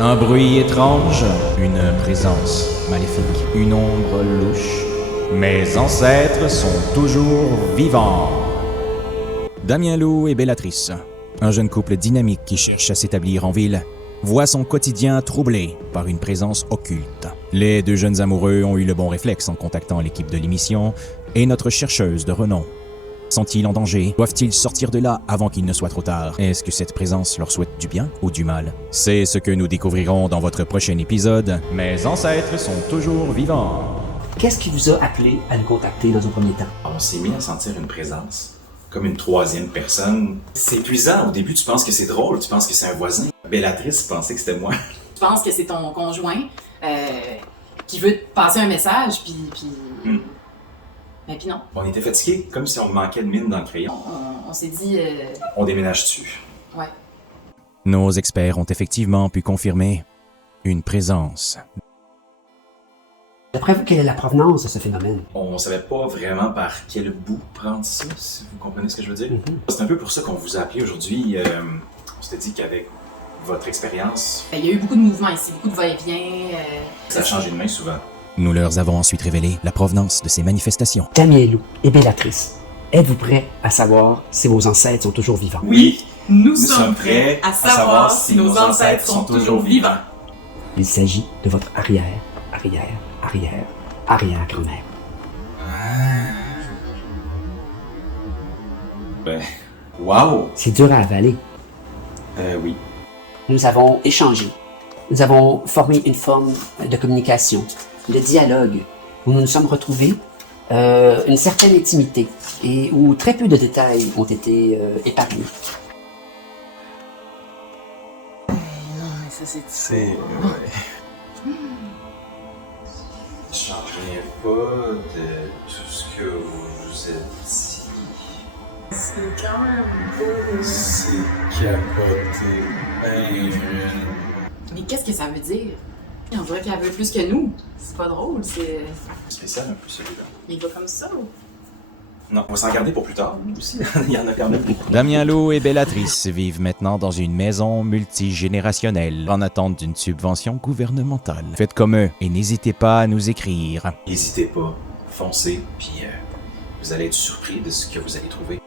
Un bruit étrange, une présence maléfique, une ombre louche. Mes ancêtres sont toujours vivants. Damien Loup et Bellatrice, un jeune couple dynamique qui cherche à s'établir en ville, voit son quotidien troublé par une présence occulte. Les deux jeunes amoureux ont eu le bon réflexe en contactant l'équipe de l'émission et notre chercheuse de renom. Sont-ils en danger? Doivent-ils sortir de là avant qu'il ne soit trop tard? Est-ce que cette présence leur souhaite du bien ou du mal? C'est ce que nous découvrirons dans votre prochain épisode. Mes ancêtres sont toujours vivants. Qu'est-ce qui vous a appelé à nous contacter dans un premier temps? On s'est mis à sentir une présence, comme une troisième personne. C'est épuisant. Au début, tu penses que c'est drôle, tu penses que c'est un voisin. Bellatrice pensait que c'était moi. Tu penses que c'est ton conjoint qui veut te passer un message, puis... Mais puis non. On était fatigués, comme si on manquait de mine dans le crayon. On s'est dit... On déménage dessus. Ouais. Nos experts ont effectivement pu confirmer une présence. D'après vous, quelle est la provenance de ce phénomène? On savait pas vraiment par quel bout prendre ça, si vous comprenez ce que je veux dire. C'est un peu pour ça qu'on vous a appelé aujourd'hui. On s'était dit qu'avec votre expérience... Il y a eu beaucoup de mouvements ici, beaucoup de va-et-vient. Ça a changé de main souvent. Nous leur avons ensuite révélé la provenance de ces manifestations. Damien Loup et Bellatrice, êtes-vous prêts à savoir si vos ancêtres sont toujours vivants? Oui, Nous sommes prêts à savoir si nos ancêtres sont toujours vivants. Il s'agit de votre arrière-grand-mère. Ben, wow! C'est dur à avaler. Oui. Nous avons échangé. Nous avons formé une forme de communication, de dialogue, où nous nous sommes retrouvés, une certaine intimité, et où très peu de détails ont été épargnés. Ça, c'est... Ouais. Je n'en reviens pas de tout ce que vous êtes dit. C'est quand même beau. C'est capoté. Ben, Mais qu'est-ce que ça veut dire? On dirait qu'elle veut plus que nous. C'est pas drôle, c'est... spécial un peu celui-là. Il va comme ça, ou... Non, on va s'en garder pour plus tard, aussi. Il y en a quand même beaucoup. Damien Loup et Bellatrice vivent maintenant dans une maison multigénérationnelle en attente d'une subvention gouvernementale. Faites comme eux et n'hésitez pas à nous écrire. N'hésitez pas, foncez, puis vous allez être surpris de ce que vous allez trouver.